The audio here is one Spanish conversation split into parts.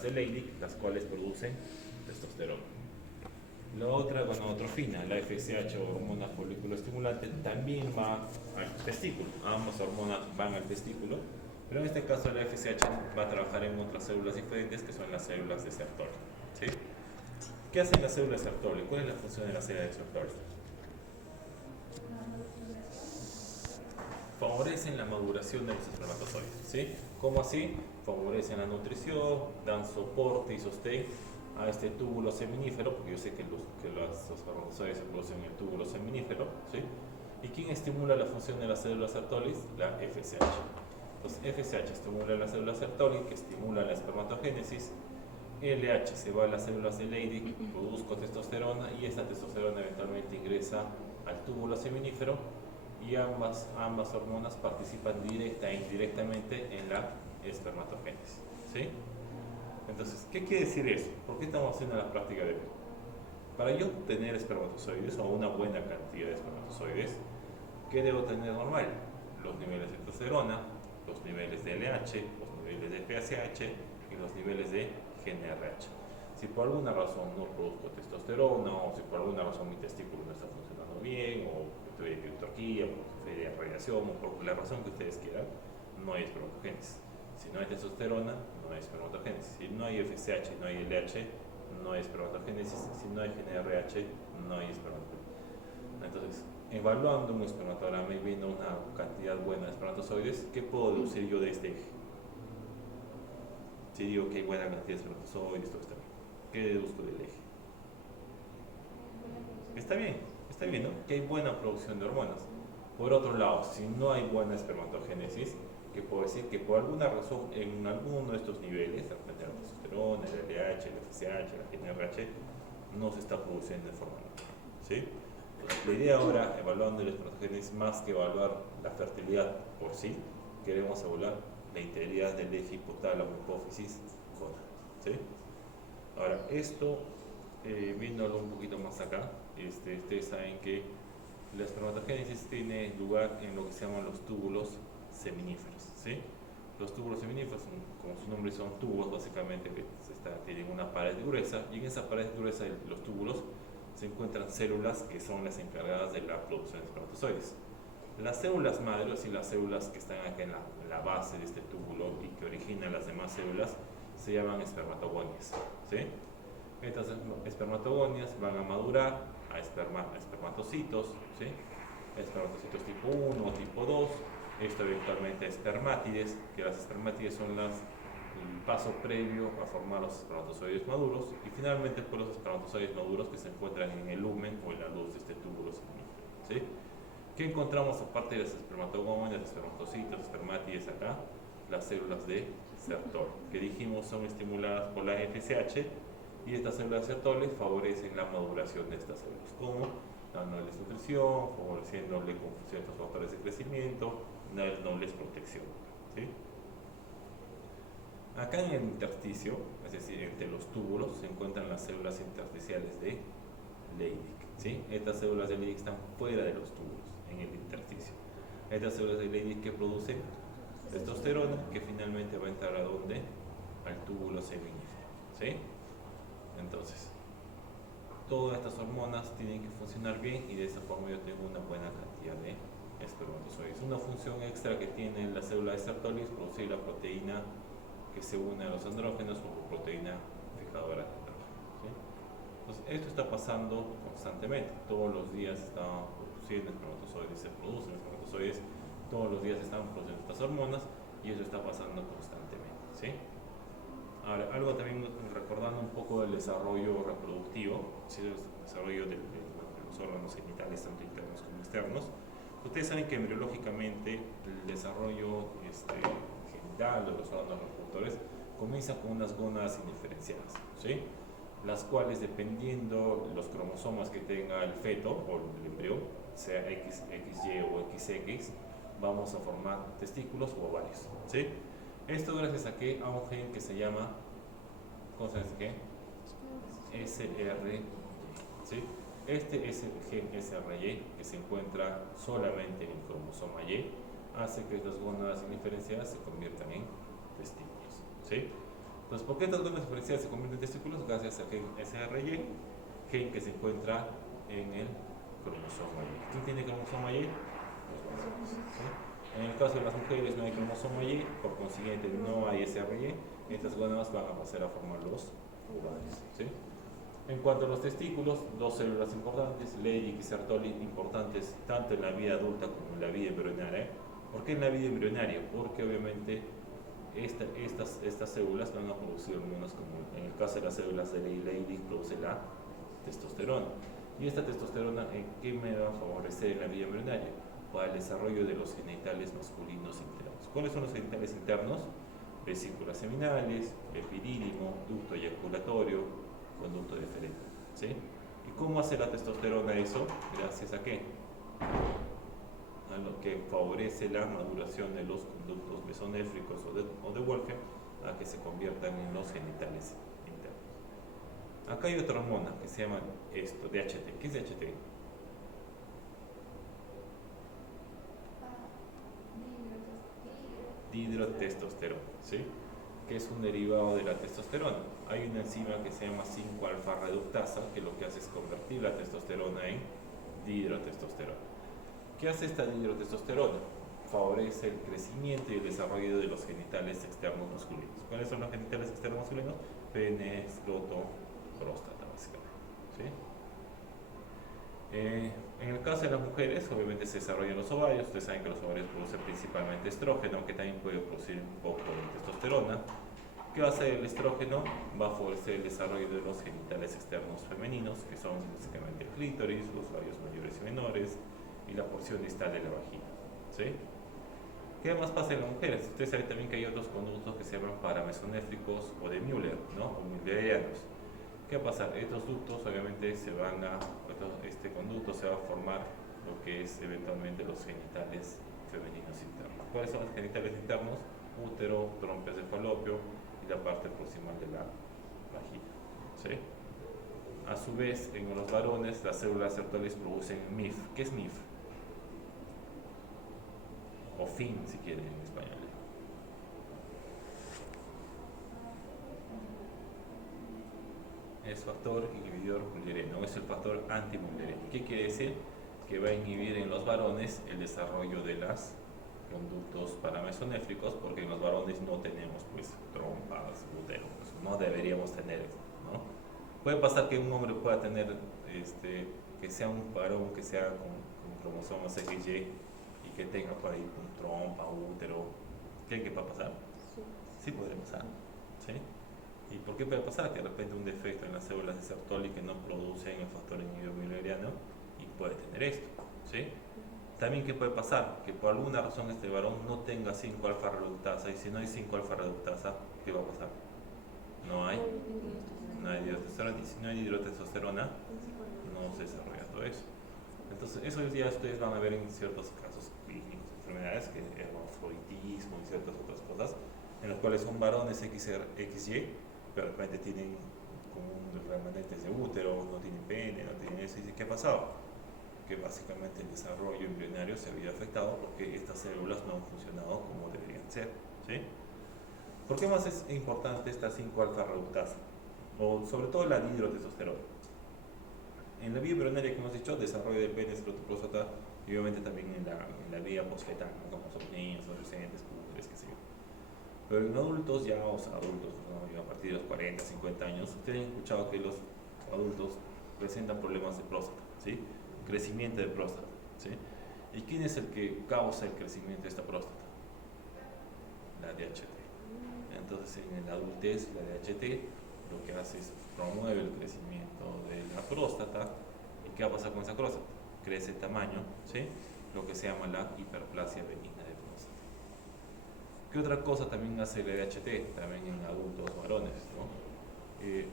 células de Leydig, las cuales producen testosterona. La otra gonadotrofina, la FSH o hormona folículo estimulante, también va al testículo. Ambas hormonas van al testículo, pero en este caso la FSH va a trabajar en otras células diferentes que son las células de Sertoli. ¿Sí? ¿Qué hacen las células de Sertoli? ¿Cuál es la función de las células de Sertoli? Favorecen la maduración de los espermatozoides. ¿Sí? ¿Cómo así? Favorecen la nutrición, dan soporte y sostén a este túbulo seminífero, porque yo sé que los espermatozoides se producen en el túbulo seminífero. ¿Sí? ¿Y quién estimula la función de las células Sertoli? La FSH. Entonces, FSH estimula las células Sertoli, que estimula la espermatogénesis. LH se va a las células de Leydig, produzco testosterona y esta testosterona eventualmente ingresa al túbulo seminífero y ambas hormonas participan directa e indirectamente en la espermatogénesis. ¿Sí? Entonces, ¿qué quiere decir eso? ¿Por qué estamos haciendo la práctica de hoy? Para yo tener espermatozoides o una buena cantidad de espermatozoides, ¿qué debo tener normal? Los niveles de testosterona, los niveles de LH, los niveles de FSH y los niveles de GnRH. Si por alguna razón no produzco testosterona o si por alguna razón mi testículo no está funcionando bien o estoy en criptorquía o estoy de radiación o por la razón que ustedes quieran, no hay espermatogénesis. Si no hay testosterona, no hay espermatogénesis. Si no hay FSH, no hay LH, no hay espermatogénesis. Si no hay GnRH, no hay espermatogénesis. Entonces, evaluando un espermatograma y viendo una cantidad buena de espermatozoides, ¿qué puedo deducir yo de este eje? Si digo que hay buena cantidad de espermatozoides, todo está bien. ¿Qué deduzco del eje? Está bien, ¿no? Que hay buena producción de hormonas. Por otro lado, si no hay buena espermatogénesis, que puedo decir que por alguna razón en alguno de estos niveles, la testosterona, el LH, el FSH, la GnRH, no se está produciendo de forma natural. ¿Sí? La idea ahora, evaluando el espermatogénesis, más que evaluar la fertilidad por sí, queremos evaluar la integridad del eje hipotálamo, hipófisis, gónada. ¿Sí? Ahora, esto, viéndolo un poquito más acá, ustedes saben que la espermatogénesis tiene lugar en lo que se llaman los túbulos seminíferos. ¿Sí? Los túbulos seminíferos, como su nombre son tubos, básicamente que tienen una pared gruesa, y en esa pared gruesa de los túbulos se encuentran células que son las encargadas de la producción de espermatozoides. Las células madre, y las células que están acá en la base de este túbulo y que originan las demás células, se llaman espermatogonias. ¿Sí? Estas espermatogonias van a madurar a espermatocitos, ¿sí? Espermatocitos tipo 1 o tipo 2, esto eventualmente a espermátides, que las espermátides son el paso previo a formar los espermatozoides maduros, y finalmente pues los espermatozoides maduros que se encuentran en el lumen o en la luz de este túbulo seminífero. ¿Sí? ¿Qué encontramos aparte de las espermatogonias, espermatocitos, espermátides acá? Las células de Sertoli, que dijimos son estimuladas por la FSH, y estas células de Sertoli favorecen la maduración de estas células, como dándoles nutrición, favoreciéndole con ciertos factores de crecimiento, dándoles protección. ¿Sí? Acá en el intersticio, es decir, entre los túbulos, se encuentran las células intersticiales de Leydig. ¿Sí? Estas células de Leydig están fuera de los túbulos, en el intersticio. Estas células de Leydig que producen testosterona, que finalmente va a entrar a ¿dónde? Al túbulo seminífero. ¿Sí? Entonces, todas estas hormonas tienen que funcionar bien y de esa forma yo tengo una buena cantidad de espermatozoides. Una función extra que tiene la célula de Sertoli es producir la proteína que se une a los andrógenos como proteína fijadora de andrógenos. ¿Sí? Entonces, esto está pasando constantemente. Todos los días están produciendo espermatozoides, se producen espermatozoides, todos los días están produciendo estas hormonas y eso está pasando constantemente. ¿Sí? Ahora, algo también recordando un poco del desarrollo reproductivo, ¿sí? El desarrollo de los órganos genitales, tanto internos como externos. Ustedes saben que embriológicamente el desarrollo genital de los órganos reproductores comienza con unas gónadas indiferenciadas, ¿sí? Las cuales, dependiendo los cromosomas que tenga el feto o el embrión, sea XY o XX, vamos a formar testículos o ovarios. ¿Sí? Esto gracias a que a un gen que se llama, ¿cómo se llama este gen? SRY. ¿Sí? Este es el gen SRY que se encuentra solamente en el cromosoma Y, hace que estas gónadas indiferenciadas se conviertan en testículos. ¿Sí? Entonces, ¿por qué estas glándulas diferenciales se convierten en testículos? Gracias a gen SRY, gen que se encuentra en el cromosoma Y. ¿Quién tiene cromosoma Y? ¿Sí? En el caso de las mujeres no hay cromosoma Y, por consiguiente no hay SRY, estas gónadas van a pasar a formar los ovarios. ¿Sí? En cuanto a los testículos, dos células importantes, Leydig y Sertoli, importantes tanto en la vida adulta como en la vida embrionaria. ¿Por qué en la vida embrionaria? Porque obviamente estas células van a producir hormonas, como en el caso de las células de Leydig produce la testosterona. Y esta testosterona, ¿en qué me va a favorecer en la vida embrionaria? Para el desarrollo de los genitales masculinos internos. ¿Cuáles son los genitales internos? Vesículas seminales, epidídimo, ducto eyaculatorio, conducto deferente. ¿Sí? ¿Y cómo hace la testosterona eso? Gracias a qué? A lo que favorece la maduración de los conductos mesonéfricos o de Wolfe a que se conviertan en los genitales internos. Acá hay otra hormona que se llama DHT. ¿Qué es DHT? Dihidrotestosterona, ¿sí? Que es un derivado de la testosterona. Hay una enzima que se llama 5-alfa reductasa que lo que hace es convertir la testosterona en dihidrotestosterona. ¿Qué hace esta dihidrotestosterona? Favorece el crecimiento y el desarrollo de los genitales externos masculinos. ¿Cuáles son los genitales externos masculinos? Pene, escroto, próstata, básicamente. ¿Sí? En el caso de las mujeres, obviamente se desarrollan los ovarios. Ustedes saben que los ovarios producen principalmente estrógeno, que también puede producir un poco de testosterona. ¿Qué va a hacer el estrógeno? Va a favorecer el desarrollo de los genitales externos femeninos, que son básicamente el clítoris, los labios mayores y menores, y la porción distal de la vagina. ¿Sí? ¿Qué más pasa en las mujeres? Ustedes saben también que hay otros conductos que se llaman paramesonéfricos o de Müller, ¿no? O müllerianos. ¿Qué va a pasar? Estos ductos obviamente este conducto se va a formar lo que es eventualmente los genitales femeninos internos. ¿Cuáles son los genitales internos? Útero, trompas de falopio y la parte proximal de la vagina. ¿Sí? A su vez, en los varones, las células sertolis producen MIF. ¿Qué es MIF? O FIN, si quieren en español. Es factor inhibidor mulleriano, es el factor anti-mulleriano. ¿Qué quiere decir? Que va a inhibir en los varones el desarrollo de los conductos paramesonéfricos, porque en los varones no tenemos pues trompas, útero, pues, no deberíamos tener eso, ¿no? Puede pasar que un hombre pueda tener, que sea un varón que sea con cromosomas XY y que tenga por ahí un trompa, útero. ¿Qué va a pasar? Sí puede pasar, ¿sí? ¿Y por qué puede pasar? Que de repente un defecto en las células de Sertoli que no producen el factor inhibidor mülleriano y puede tener esto, ¿sí? También, ¿qué puede pasar? Que por alguna razón este varón no tenga 5-alfa reductasa, y si no hay 5-alfa reductasa, ¿qué va a pasar? No hay dihidrotestosterona, y si no hay dihidrotestosterona, no se desarrolla todo eso. Entonces, eso ya ustedes van a ver en ciertos casos clínicos, enfermedades, que hermafroditismo y ciertas otras cosas, en los cuales son varones XY, pero de repente tienen como remanentes de útero, no tienen pene, no tienen eso. ¿Y qué ha pasado? Que básicamente el desarrollo embrionario se había afectado porque estas células no han funcionado como deberían ser. ¿Sí? ¿Por qué más es importante esta 5-alfa reductasa? O sobre todo la dihidrotestosterona. En la vía embrionaria, que hemos dicho, desarrollo de pene, escroto, próstata, y obviamente también en la vía posfetal, ¿no? Como son niños, adolescentes, mujeres, qué sé yo. Pero en adultos ya, o sea, adultos, ¿no? A partir de los 40, 50 años, ustedes han escuchado que los adultos presentan problemas de próstata, ¿sí? Crecimiento de próstata, ¿sí? ¿Y quién es el que causa el crecimiento de esta próstata? La DHT. Entonces, en la adultez, la DHT lo que hace es promueve el crecimiento de la próstata. ¿Y qué va a pasar con esa próstata? Crece el tamaño, ¿sí? Lo que se llama la hiperplasia benigna de próstata. ¿Qué otra cosa también hace la DHT? También en adultos varones, ¿no?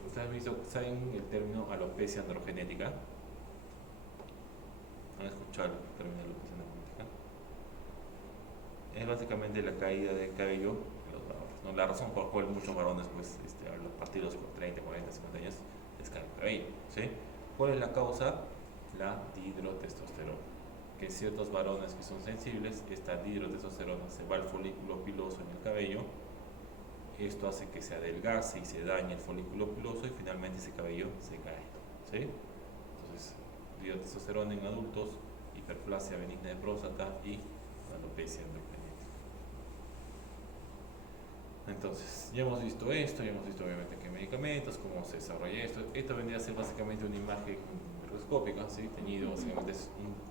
¿Ustedes saben el término alopecia androgenética? ¿Han escuchado el término alopecia androgenética? Es básicamente la caída del cabello en los varones, ¿no? La razón por la cual muchos varones, pues, a partir de los 30, 40, 50 años, les cae el cabello, ¿sí? ¿Cuál es la causa? La dihidrotestosterona. Que ciertos varones que son sensibles, esta dihidrotestosterona se va al folículo piloso en el cabello Esto hace que se adelgace y se dañe el folículo piloso y finalmente ese cabello se cae, ¿sí? Entonces, biotestosterona en adultos, hiperplasia benigna de próstata y alopecia androgenética. Entonces, ya hemos visto esto, ya hemos visto obviamente qué medicamentos, cómo se desarrolla esto. Esto vendría a ser básicamente una imagen microscópica, ¿sí? Teñido básicamente es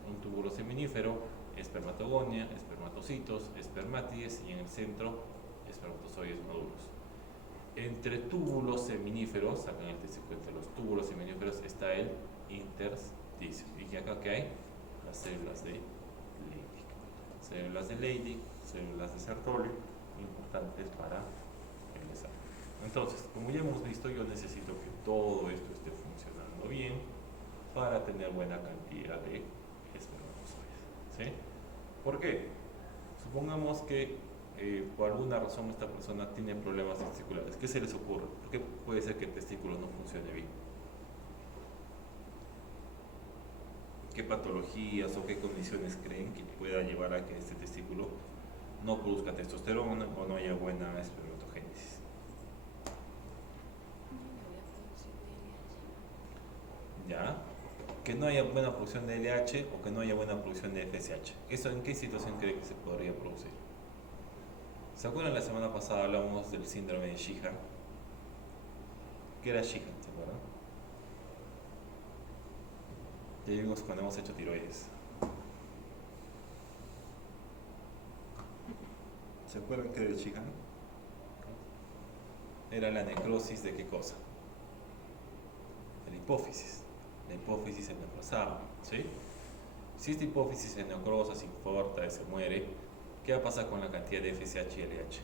un túbulo seminífero, espermatogonia, espermatocitos, espermátides y en el centro espermatozoides maduros. Entre túbulos seminíferos, sacan el testículo, entre los túbulos seminíferos está el intersticio. ¿Y acá qué hay? Las células de Leydig. Células de Leydig, células de Sertoli, importantes para el desarrollo. Entonces, como ya hemos visto, yo necesito que todo esto esté funcionando bien para tener buena cantidad de espermatozoides, ¿sí? ¿Por qué? Supongamos que por alguna razón esta persona tiene problemas testiculares. ¿Qué se les ocurre? ¿Por qué puede ser que el testículo no funcione bien? ¿Qué patologías o qué condiciones creen que pueda llevar a que este testículo no produzca testosterona o no haya buena espermatogénesis? ¿Ya? Que no haya buena producción de LH o que no haya buena producción de FSH. ¿Eso en qué situación cree que se podría producir? ¿Se acuerdan la semana pasada hablamos del síndrome de Sheehan? ¿Qué era Sheehan? ¿Se acuerdan? Ya vimos cuando hemos hecho tiroides. ¿Se acuerdan qué era el Sheehan? Era la necrosis de qué cosa? De la hipófisis. La hipófisis se necrosaba, ¿sí? Si esta hipófisis se necrosa, se infarta, se muere, ¿qué va a pasar con la cantidad de FSH y LH?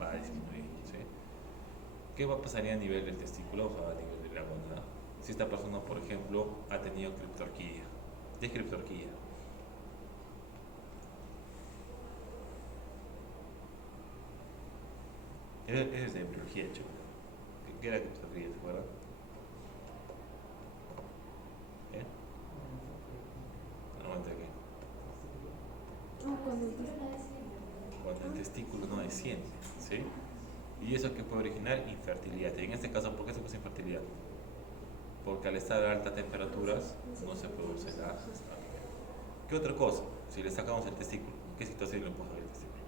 Va a disminuir, ¿sí? ¿Qué va a pasar a nivel del testículo, o sea, a nivel de la gónada? Si esta persona, por ejemplo, ha tenido criptorquidia. ¿Qué es criptorquidia? Es de embriología, chicos. ¿Qué era criptorquidia, se acuerdan? ¿Eh? No, ¿de qué? Cuando el testículo no desciende, ¿sí? ¿Y eso que puede originar? Infertilidad. Y en este caso, ¿por qué se produce infertilidad? Porque al estar a altas temperaturas no se produce la... ¿Qué otra cosa? Si le sacamos el testículo, ¿qué situación le puede dar el testículo?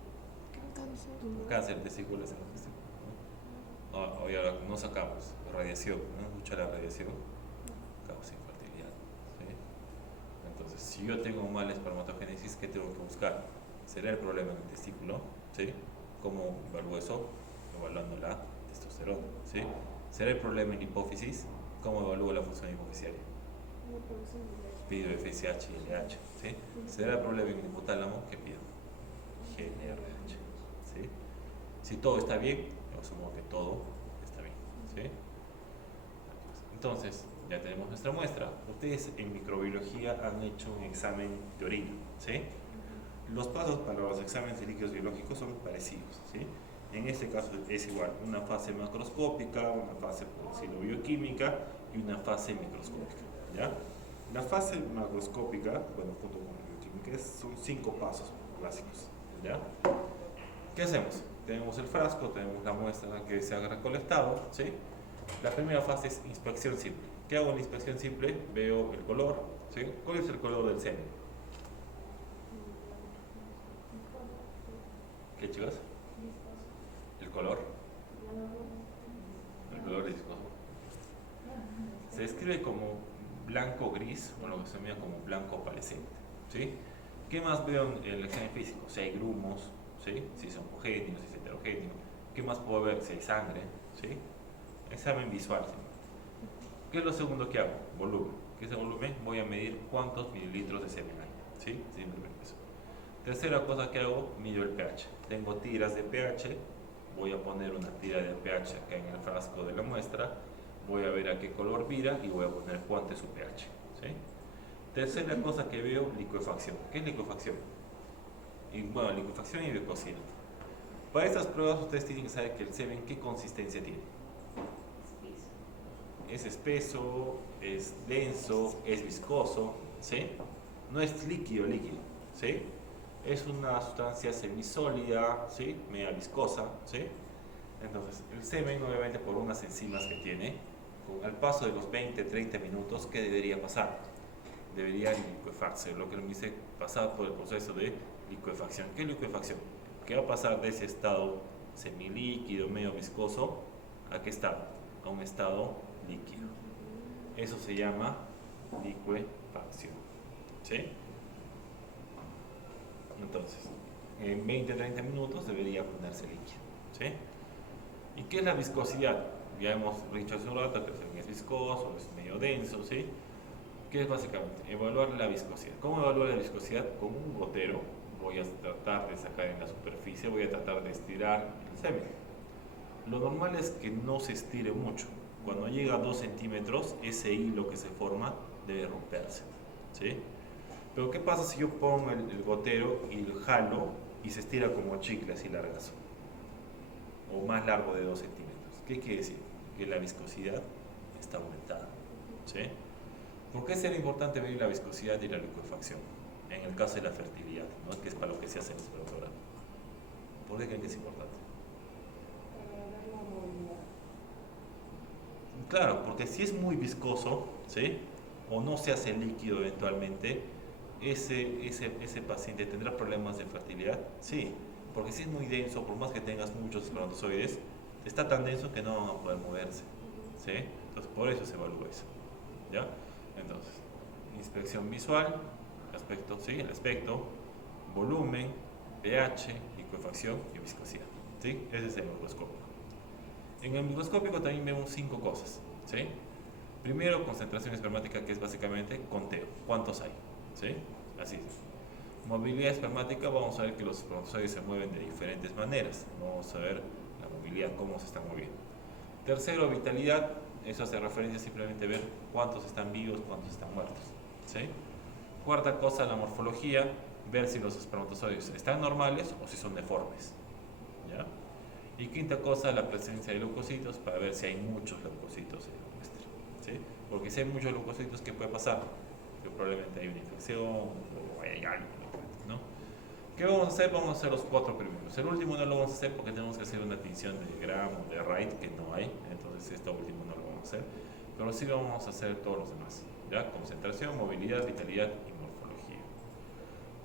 Cáncer de testículo es en el testículo, ¿no? O ahora no sacamos radiación, ¿no? Mucha la radiación causa infertilidad, ¿sí? Entonces, si yo tengo mala espermatogénesis, ¿qué tengo que buscar? ¿Será el problema en el testículo? ¿Sí? ¿Cómo evalúo eso? Evaluando la testosterona, ¿sí? ¿Será el problema en la hipófisis? ¿Cómo evalúo la función hipofisiaria? Pido FSH y LH, ¿sí? ¿Será el problema en el hipotálamo? ¿Qué pido? GNRH, ¿sí? Si todo está bien, yo asumo que todo está bien, ¿sí? Entonces, ya tenemos nuestra muestra. Ustedes en microbiología han hecho un examen de orina, ¿sí? Los pasos para los exámenes de líquidos biológicos son parecidos, ¿sí? En este caso es igual, una fase macroscópica, una fase por decirlo bioquímica y una fase microscópica, ¿ya? La fase macroscópica, bueno, junto con la bioquímica, son 5 pasos básicos, ¿ya? ¿Qué hacemos? Tenemos el frasco, tenemos la muestra que se ha recolectado, ¿sí? La primera fase es inspección simple. ¿Qué hago en la inspección simple? Veo el color, ¿sí? ¿Cuál es el color del semen? ¿Qué, chicos? ¿El color? El color es viscoso. Se describe como blanco-gris, o lo que se llama como blanco opalescente, ¿sí? ¿Qué más veo en el examen físico? Si hay grumos, ¿sí? Si es homogéneo, si es heterogéneo. ¿Qué más puedo ver? Si hay sangre, ¿sí? Examen visual, ¿sí? ¿Qué es lo segundo que hago? Volumen. ¿Qué es el volumen? Voy a medir cuántos mililitros de semen hay, ¿sí? Siempre eso. Tercera cosa que hago, mido el pH. Tengo tiras de pH, voy a poner una tira de pH acá en el frasco de la muestra, voy a ver a qué color vira y voy a poner cuánto es su pH, ¿sí? Tercera cosa que veo, licuefacción. ¿Qué es licuefacción? Y, bueno, licuefacción y glucosidad. Para estas pruebas ustedes tienen que saber que el semen, ¿qué consistencia tiene? Es espeso, es denso, es viscoso, ¿sí? No es líquido, ¿sí? Es una sustancia semisólida, ¿sí? Media viscosa, ¿sí? Entonces, el semen, obviamente, por unas enzimas que tiene, al paso de los 20-30 minutos, ¿qué debería pasar? Debería licuefarse, lo que me dice pasar por el proceso de licuefacción. ¿Qué es licuefacción? ¿Qué va a pasar de ese estado semilíquido, medio viscoso, a qué estado? A un estado líquido. Eso se llama licuefacción. ¿Sí? Entonces, en 20-30 minutos debería ponerse líquido. ¿Sí? ¿Y qué es la viscosidad? Ya hemos dicho hace un rato que el semen es viscoso, es medio denso, ¿sí? ¿Qué es básicamente? Evaluar la viscosidad. ¿Cómo evaluar la viscosidad? Con un gotero voy a tratar de sacar en la superficie, voy a tratar de estirar el semen. Lo normal es que no se estire mucho. Cuando llega a 2 centímetros, ese hilo que se forma debe romperse, ¿sí? Pero ¿qué pasa si yo pongo el gotero y lo jalo y se estira como chicle así largazo? O más largo de 2 centímetros. ¿Qué quiere decir? Que la viscosidad está aumentada, ¿sí? ¿Por qué será importante medir la viscosidad y la licuefacción? En el caso de la fertilidad, ¿no? Que es para lo que se hace en el espermatograma. ¿Por qué creen que es importante? Claro, porque si es muy viscoso, ¿sí? O no se hace líquido eventualmente, ese paciente tendrá problemas de fertilidad. Sí, porque si es muy denso, por más que tengas muchos espermatozoides, está tan denso que no van a poder moverse, ¿sí? Entonces por eso se evalúa eso, ¿ya? Entonces, inspección visual, aspecto, ¿sí? El aspecto, volumen, pH, licuefacción y viscosidad, ¿sí? Ese es el microscópico. En el microscópico también vemos 5 cosas, ¿sí? Primero, concentración espermática, que es básicamente conteo, ¿cuántos hay? ¿Sí? Así es. Movilidad espermática, vamos a ver que los espermatozoides se mueven de diferentes maneras. Vamos a ver la movilidad, cómo se están moviendo. Tercero, vitalidad, eso hace referencia simplemente a ver cuántos están vivos, cuántos están muertos, ¿sí? Cuarta cosa, la morfología, ver si los espermatozoides están normales o si son deformes, ¿ya? Y quinta cosa, la presencia de leucocitos, para ver si hay muchos leucocitos en la muestra, ¿sí? Porque si hay muchos leucocitos, ¿qué puede pasar? Que probablemente hay una infección o hay algo, ¿no? ¿Qué vamos a hacer? Vamos a hacer los 4 primeros. El último no lo vamos a hacer porque tenemos que hacer una tinción de Gram o de Wright, que no hay, entonces esto último no lo vamos a hacer. Pero sí vamos a hacer todos los demás, ¿ya? Concentración, movilidad, vitalidad y morfología.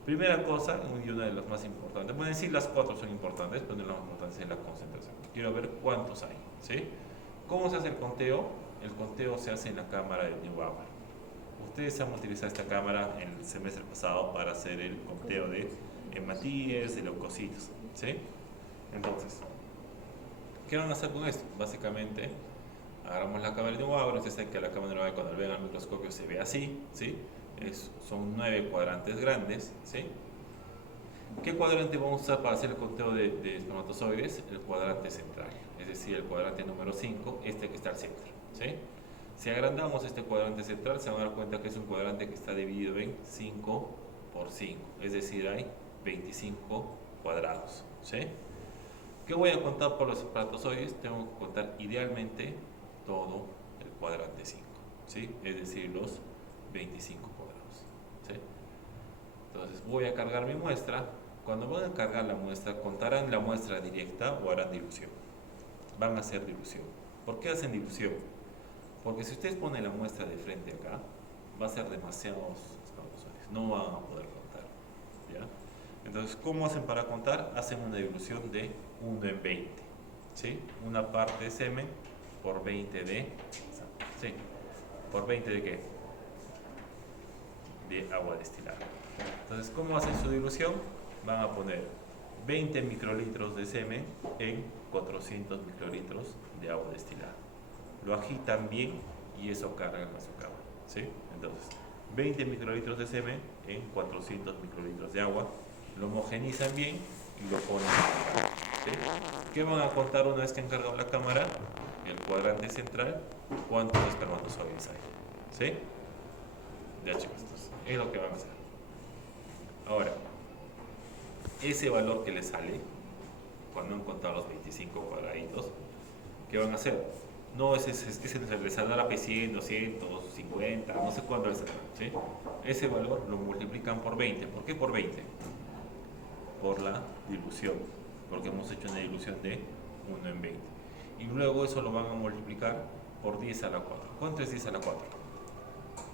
Primera cosa, y una de las más importantes, bueno, en sí las 4 son importantes, pero la más importante es la concentración. Quiero ver cuántos hay, ¿sí? ¿Cómo se hace el conteo? El conteo se hace en la cámara de Neubauer. Ustedes han utilizado esta cámara en el semestre pasado para hacer el conteo de hematíes, de leucocitos, ¿sí? Entonces, ¿qué van a hacer con esto? Básicamente, agarramos la cámara de Neubauer, ustedes saben que la cámara de Neubauer cuando ven al microscopio se ve así, ¿sí? Son 9 cuadrantes grandes, ¿sí? ¿Qué cuadrante vamos a usar para hacer el conteo de espermatozoides? El cuadrante central, es decir, el cuadrante número 5, este que está al centro, ¿sí? Si agrandamos este cuadrante central, se van a dar cuenta que es un cuadrante que está dividido en 5 por 5, es decir, hay 25 cuadrados, ¿sí? ¿Qué voy a contar por los espermatozoides? Tengo que contar idealmente todo el cuadrante 5, ¿sí? Es decir, los 25 cuadrados, ¿sí? Entonces voy a cargar mi muestra. Cuando van a cargar la muestra, ¿contarán la muestra directa o harán dilución? Van a hacer dilución. ¿Por qué hacen dilución? Porque si ustedes ponen la muestra de frente acá, va a ser demasiados espermatozoides, no van a poder contar, ¿ya? Entonces, ¿cómo hacen para contar? Hacen una dilución de 1 en 20, ¿sí? Una parte de semen por 20 de... ¿sí? ¿Por 20 de qué? De agua destilada. Entonces, ¿cómo hacen su dilución? Van a poner 20 microlitros de semen en 400 microlitros de agua destilada. Lo agitan bien y eso cargan a su cámara, ¿sí? Entonces, 20 microlitros de semen en 400 microlitros de agua, lo homogenizan bien y lo ponen, ¿sí? ¿Qué van a contar una vez que han cargado la cámara? El cuadrante central, cuántos espermatozoides hay, ¿sí? Ya chicos, es lo que van a hacer. Ahora, ese valor que les sale, cuando han contado los 25 cuadraditos, ¿qué van a hacer? No, ese les saldrá 100, 250, no sé cuánto les saldrá, ¿sí? Ese valor lo multiplican por 20. ¿Por qué por 20? Por la dilución, porque hemos hecho una dilución de 1 en 20. Y luego eso lo van a multiplicar por 10 a la 4. ¿Cuánto es 10 a la 4?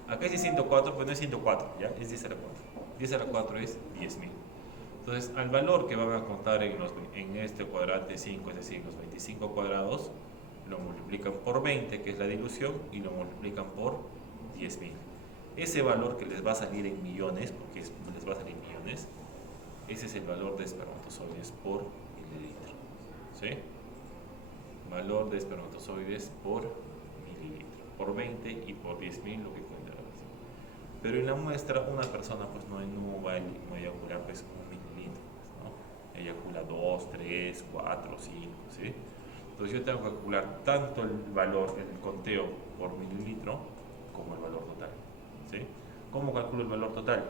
Acá es 104, pues no es 104, ¿ya? Es 10 a la 4. 10 a la 4 es 10.000. Entonces, al valor que van a contar en este cuadrante 5, es decir, los 25 cuadrados, lo multiplican por 20, que es la dilución, y lo multiplican por 10.000. Ese valor que les va a salir en millones, porque les va a salir en millones, ese es el valor de espermatozoides por mililitro. ¿Sí? Valor de espermatozoides por mililitro. Por 20 y por 10.000 lo que cuenta la relación. Pero en la muestra, una persona pues no va a eyacular pues 1 mililitro, ¿no? Eyacula 2, 3, 4, 5, ¿sí? Entonces yo tengo que calcular tanto el valor, el conteo por mililitro, como el valor total, ¿sí? ¿Cómo calculo el valor total?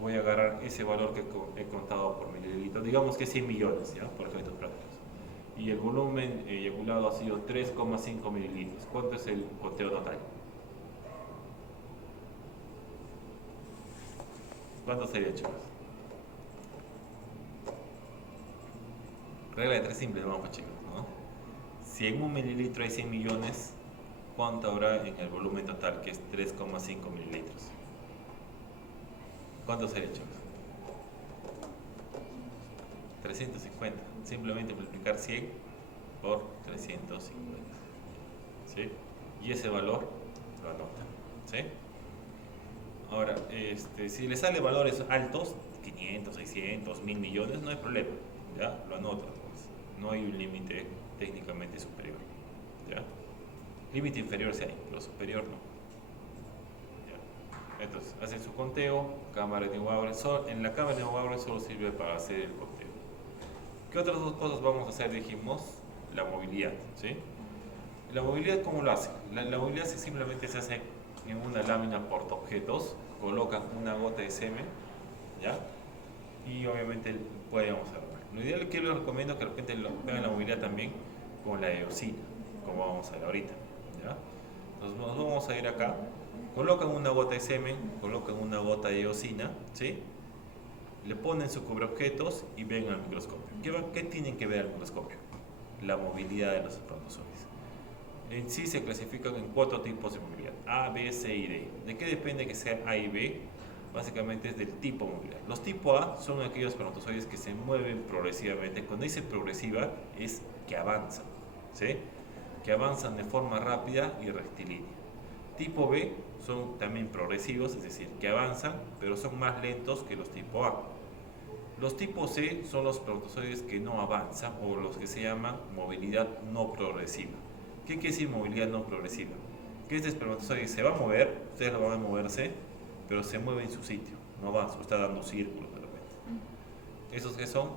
Voy a agarrar ese valor que he contado por mililitro, digamos que 100 millones, ¿ya? Por efectos prácticos. Y el volumen eyaculado ha sido 3,5 mililitros. ¿Cuánto es el conteo total? ¿Cuánto sería, chicos? Regla de 3 simple, vamos, chicos, ¿no? Si en 1 mililitro hay 100 millones, ¿cuánto habrá en el volumen total, que es 3,5 mililitros? ¿Cuánto sería, chicos? 350. Simplemente multiplicar 100 por 350. ¿Sí? Y ese valor lo anotan. ¿Sí? Ahora, si le sale valores altos, 500, 600, 1000 millones, no hay problema. ¿Ya? Lo anotan. Pues. No hay un límite técnicamente superior. ¿Ya? Límite inferior sí hay, pero superior no. ¿Ya? Entonces, hacen su conteo, cámara de Neuhaus. En la cámara de Neuhaus solo sirve para hacer el conteo. ¿Qué otras dos cosas vamos a hacer? Dijimos, la movilidad, ¿sí? La movilidad, ¿cómo lo hace? La movilidad simplemente se hace en una lámina portaobjetos, colocan una gota de semen, ¿ya? Y obviamente podemos hacerlo. Lo ideal que les recomiendo que de repente hagan la movilidad también con la eosina, como vamos a ver ahorita, ¿ya? Entonces nos vamos a ir acá, colocan una gota de semen, colocan una gota de eosina, ¿sí? Le ponen su cubreobjetos y ven al microscopio. ¿Qué tienen que ver al microscopio? La movilidad de los espermatozoides. En sí se clasifican en 4 tipos de movilidad: A, B, C y D. ¿De qué depende que sea A y B? Básicamente es del tipo de movilidad. Los tipo A son aquellos espermatozoides que se mueven progresivamente. Cuando dice progresiva es que avanzan, ¿sí? Que avanzan de forma rápida y rectilínea. Tipo B son también progresivos, es decir, que avanzan, pero son más lentos que los tipo A. Los tipo C son los espermatozoides que no avanzan, o los que se llaman movilidad no progresiva. ¿Qué quiere decir movilidad no progresiva? Que este espermatozoide se va a mover, ustedes lo van a moverse, pero se mueve en su sitio, no avanza, está dando círculos de repente. Esos que son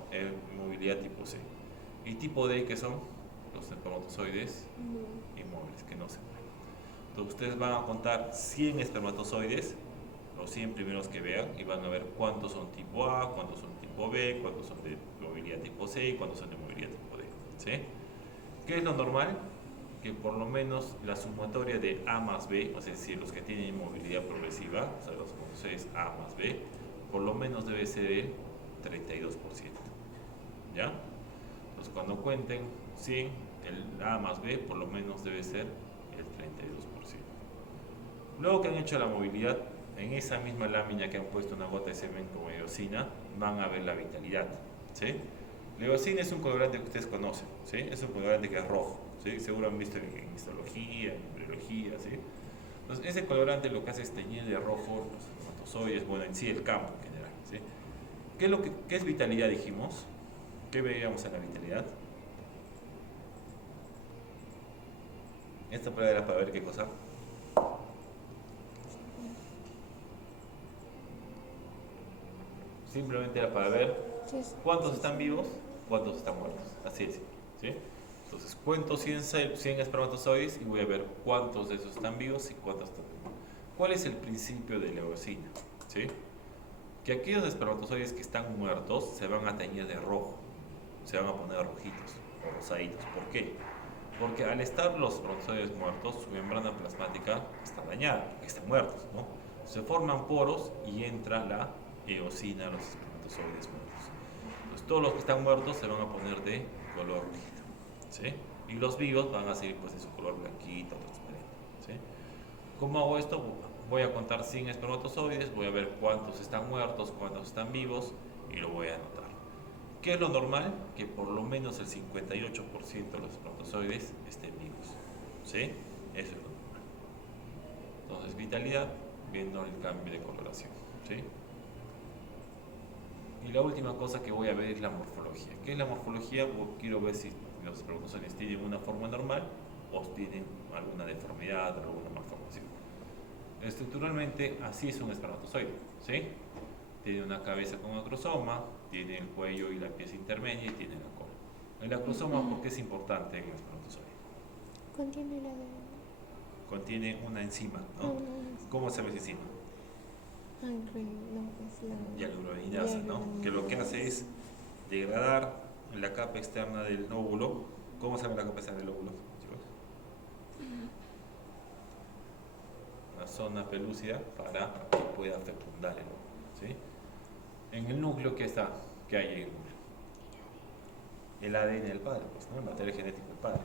movilidad tipo C. Y tipo D, que son los espermatozoides inmóviles, que no se mueven. Entonces ustedes van a contar 100 espermatozoides, los 100 primeros que vean, y van a ver cuántos son tipo A, cuántos son tipo B, cuántos son de movilidad tipo C y cuántos son de movilidad tipo D. ¿Sí? ¿Qué es lo normal? Que por lo menos la sumatoria de A más B, es decir, los que tienen movilidad progresiva, o sea, los espermatozoides A más B, por lo menos debe ser el 32%. ¿Ya? Entonces cuando cuenten 100, el A más B por lo menos debe ser el 32%. Luego que han hecho la movilidad, en esa misma lámina que han puesto una gota de semen como eosina, van a ver la vitalidad, ¿sí? La eosina es un colorante que ustedes conocen, ¿sí? Es un colorante que es rojo, ¿sí? Seguro han visto en histología, en embriología, ¿sí? Entonces, ese colorante lo que hace es teñir de rojo los espermatozoides, bueno, en sí el campo en general, ¿sí? ¿Qué es vitalidad, dijimos? ¿Qué veíamos en la vitalidad? Esta prueba era para ver qué cosa. Simplemente era para ver cuántos están vivos, cuántos están muertos. Así es, ¿sí? Entonces cuento 100 espermatozoides y voy a ver cuántos de esos están vivos y cuántos están muertos. ¿Cuál es el principio de la eosina? ¿Sí? Que aquellos espermatozoides que están muertos se van a teñir de rojo, se van a poner rojitos o rosaditos. ¿Por qué? Porque al estar los espermatozoides muertos, su membrana plasmática está dañada, porque están muertos, ¿no? Se forman poros y entra la eosina a los espermatozoides muertos. Entonces todos los que están muertos se van a poner de color rojito, ¿sí? Y los vivos van a seguir pues de su color blanquito, transparente, ¿sí? ¿Cómo hago esto? Voy a contar 100 espermatozoides, voy a ver cuántos están muertos, cuántos están vivos y lo voy a anotar. ¿Qué es lo normal? Que por lo menos el 58% de los espermatozoides estén vivos, ¿sí? Eso es lo normal. Entonces, vitalidad, viendo el cambio de coloración, ¿sí? Y la última cosa que voy a ver es la morfología. ¿Qué es la morfología? Quiero ver si los espermatozoides tienen una forma normal o tienen alguna deformidad o alguna malformación. Estructuralmente, así es un espermatozoide, ¿sí? Tiene una cabeza con acrosoma, tiene el cuello y la pieza intermedia y tiene la cola. El acrosoma, ¿por qué es importante en el espermatozoide? Contiene la de... Contiene una enzima, ¿no? ¿Cómo se llama esa enzima? Hialuronidasa, ¿no? Que lo que hace es degradar la capa externa del óvulo. ¿Cómo se llama la capa externa del óvulo, chicos? La zona pelúcida para que pueda fecundar el óvulo, ¿sí? En el núcleo, ¿qué está? ¿Qué hay en el núcleo? El ADN del padre, pues, ¿no? El material genético del padre.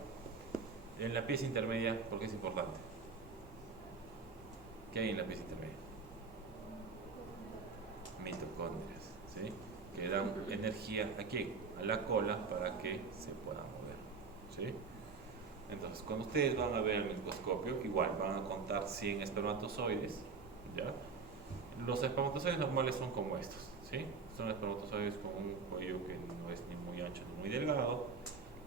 En la pieza intermedia, ¿por qué es importante? ¿Qué hay en la pieza intermedia? Mitocondrias, ¿sí? Que dan energía ¿a quién? A la cola para que se pueda mover, ¿sí? Entonces, cuando ustedes van a ver el microscopio, igual van a contar 100 espermatozoides, ¿ya? Los espermatozoides normales son como estos, ¿sí? Son espermatozoides con un cuello que no es ni muy ancho ni muy delgado.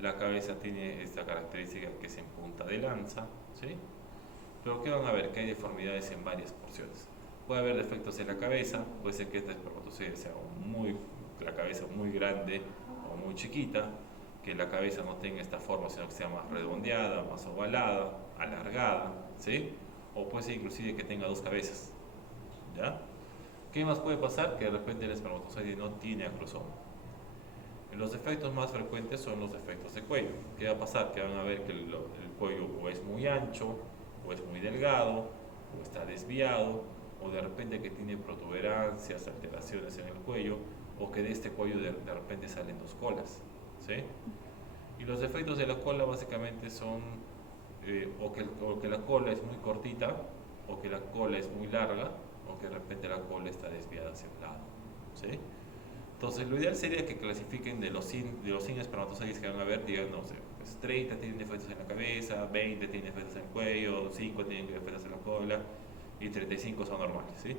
La cabeza tiene esta característica que es en punta de lanza, ¿sí? Pero ¿qué van a ver? Que hay deformidades en varias porciones. Puede haber defectos en la cabeza, puede ser que este espermatozoide sea la cabeza muy grande o muy chiquita, que la cabeza no tenga esta forma, sino que sea más redondeada, más ovalada, alargada, ¿sí? O puede ser inclusive que tenga dos cabezas, ¿ya? ¿Qué más puede pasar? Que de repente el espermatozoide no tiene acrosoma. Los defectos más frecuentes son los defectos de cuello. ¿Qué va a pasar? Que van a ver que el cuello o es muy ancho, o es muy delgado, o está desviado, o de repente que tiene protuberancias, alteraciones en el cuello, o que de este cuello de repente salen dos colas, ¿sí? Y los defectos de la cola básicamente son o que la cola es muy cortita, o que la cola es muy larga, o que de repente la cola está desviada hacia un lado, ¿sí? Entonces, lo ideal sería que clasifiquen de los 100 espermatozoides que van a ver, digan, no sé, pues 30 tienen defectos en la cabeza, 20 tienen defectos en el cuello, 5 tienen defectos en la cola y 35 son normales, ¿sí?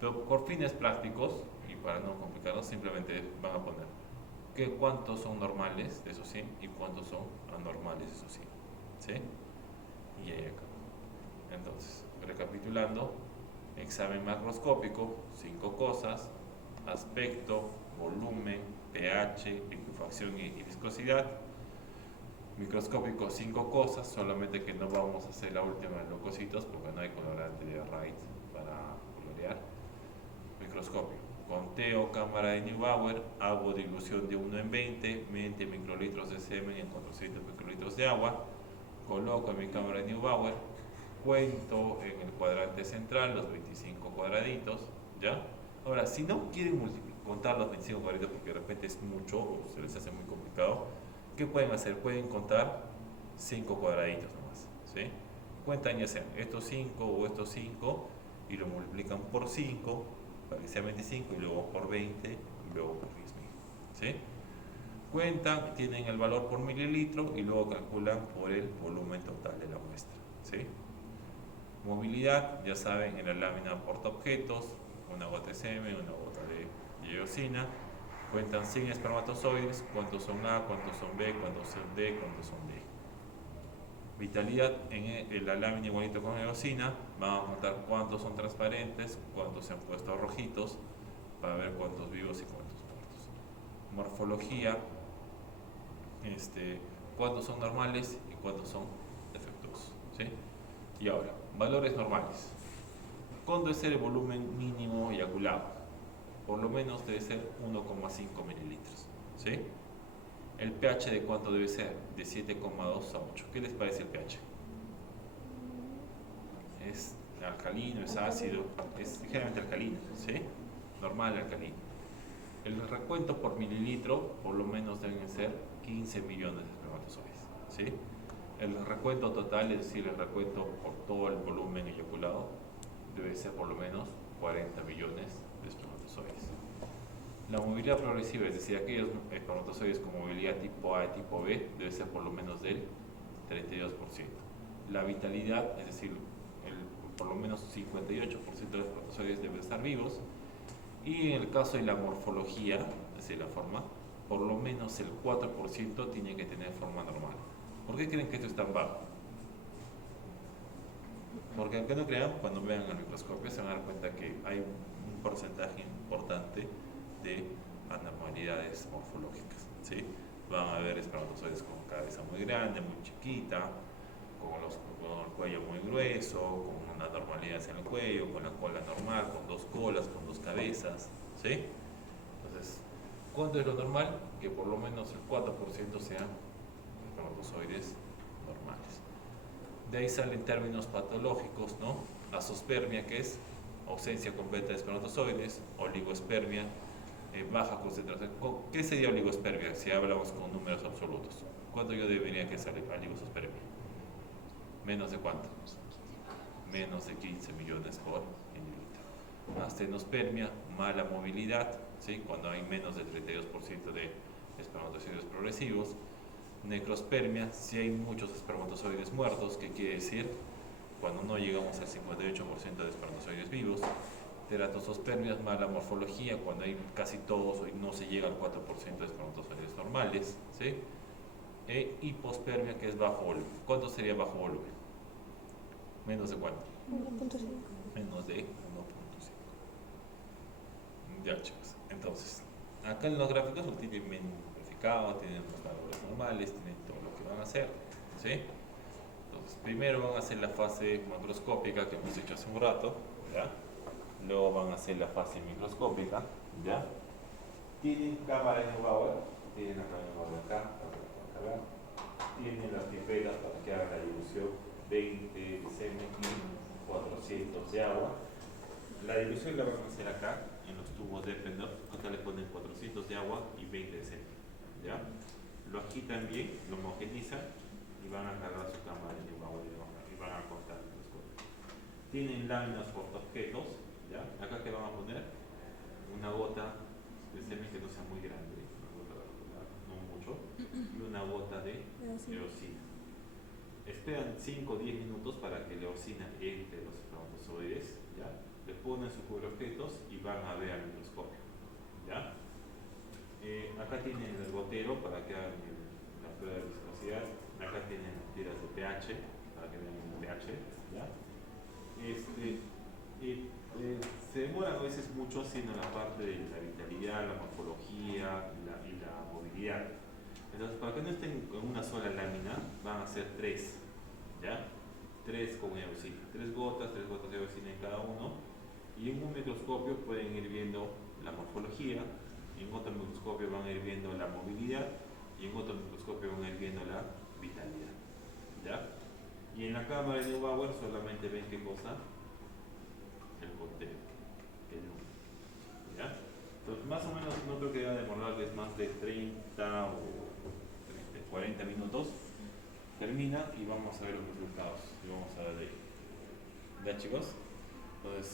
Pero por fines prácticos y para no complicarnos, simplemente van a poner cuántos son normales de esos 100 y cuántos son anormales de esos 100, ¿sí? Y ahí acá. Entonces, recapitulando, examen macroscópico, 5 cosas: aspecto, volumen, pH, liquefacción y viscosidad. Microscópico, 5 cosas, solamente que no vamos a hacer la última de leucocitos porque no hay colorante de Wright para colorear. Microscopio: conteo cámara de Neubauer, hago dilución de 1 en 20 microlitros de semen en 400 microlitros de agua, coloco en mi cámara de Neubauer, cuento en el cuadrante central los 25 cuadraditos, ¿ya? Ahora, si no quieren contar los 25 cuadraditos porque de repente es mucho o se les hace muy complicado, ¿qué pueden hacer? Pueden contar 5 cuadraditos nomás, ¿sí? Cuentan ya sean estos 5 o estos 5 y lo multiplican por 5 para que sea 25 y luego por 20 y luego por 10.000, ¿sí? Cuentan, tienen el valor por mililitro y luego calculan por el volumen total de la muestra, ¿sí? Movilidad, ya saben, en la lámina portaobjetos, una gota de semen, una gota de eosina. Cuentan 100 espermatozoides, cuántos son A, cuántos son B, cuántos son D, cuántos son D. Vitalidad, en la lámina igualito con eosina, vamos a contar cuántos son transparentes, cuántos se han puesto rojitos, para ver cuántos vivos y cuántos muertos. Morfología, cuántos son normales y cuántos son defectuosos, ¿sí? Y ahora, valores normales. ¿Cuándo debe ser el volumen mínimo eyaculado? Por lo menos debe ser 1,5 mililitros, ¿sí? ¿El pH de cuánto debe ser? De 7,2 a 8. ¿Qué les parece el pH? ¿Es alcalino, es ácido? Es ligeramente alcalino, ¿sí? Normal alcalino. El recuento por mililitro, por lo menos deben ser 15 millones de espermatozoides, ¿sí? El recuento total, es decir, el recuento por todo el volumen eyaculado, debe ser por lo menos 40 millones de espermatozoides. La movilidad progresiva, es decir, aquellos espermatozoides con movilidad tipo A y tipo B, debe ser por lo menos del 32%. La vitalidad, es decir, por lo menos 58% de los espermatozoides deben estar vivos. Y en el caso de la morfología, es decir, la forma, por lo menos el 4% tiene que tener forma normal. ¿Por qué creen que esto es tan bajo? Porque aunque no crean, cuando vean el microscopio se van a dar cuenta que hay un porcentaje importante de anormalidades morfológicas, ¿sí? Van a ver espermatozoides con cabeza muy grande, muy chiquita, con el cuello muy grueso, con anormalidades en el cuello, con la cola normal, con dos colas, con dos cabezas, ¿sí? Entonces, ¿cuánto es lo normal? Que por lo menos el 4% sean espermatozoides normales. De ahí salen términos patológicos, ¿no? Azospermia, que es ausencia completa de espermatozoides, oligospermia, baja concentración. ¿Qué sería oligospermia si hablamos con números absolutos? ¿Cuánto yo debería que salir oligospermia? ¿Menos de cuánto? Menos de 15 millones por mililitro. Astenospermia, mala movilidad, ¿sí? Cuando hay menos del 32% de espermatozoides progresivos. Necrospermia, si hay muchos espermatozoides muertos, ¿qué quiere decir? Cuando no llegamos al 58% de espermatozoides vivos. Teratosospermia, mala morfología, cuando hay casi todos y no se llega al 4% de espermatozoides normales, ¿sí? Hipospermia, que es bajo volumen. ¿Cuánto sería bajo volumen? ¿Menos de cuánto? 1.5. Menos de 1.5. Ya, chicos. Entonces, acá en los gráficos lo tienen bien verificado, tienen los valores normales, tienen todo lo que van a hacer, ¿sí? Entonces, primero van a hacer la fase macroscópica que hemos hecho hace un rato, ¿ya? Luego van a hacer la fase microscópica, ¿ya? Tienen cámara de Neubauer, tienen la cámara de Neubauer acá, tienen las pipetas para que hagan la dilución 20 de semen y 400 de agua. La dilución la van a hacer acá, en los tubos de Pender. Acá le ponen 400 de agua y 20 de semen, ¿ya? Lo agitan bien, lo homogenizan y van a cargar su cámara de Neubauer y van a cortar los cortes. Tienen láminas portaobjetos, ¿ya? Acá que van a poner una gota de semen que no sea muy grande, una gota, no mucho, y una gota de eosina. Esperan 5 o 10 minutos para que la eosina entre los espermatozoides, ¿ya? Le ponen sus cubreobjetos y van a ver al microscopio, ¿ya? Acá tienen el gotero para que hagan la prueba de viscosidad. Acá tienen las tiras de pH para que vean el pH, ¿ya? Se demoran a veces mucho haciendo la parte de la vitalidad, la morfología y la movilidad. Entonces, para que no estén con una sola lámina, van a hacer 3, ¿ya? 3 con eosina, 3 gotas de eosina en cada uno. Y en un microscopio pueden ir viendo la morfología, en otro microscopio van a ir viendo la movilidad y en otro microscopio van a ir viendo la vitalidad, ¿ya? Y en la cámara de Neubauer solamente ven qué cosa, el conteo, el número, ¿ya? Entonces, más o menos no creo que deba demorarles más de 30 o 40 minutos. Termina y vamos a ver los resultados y vamos a ver ahí. ¿Ya, chicos? Entonces,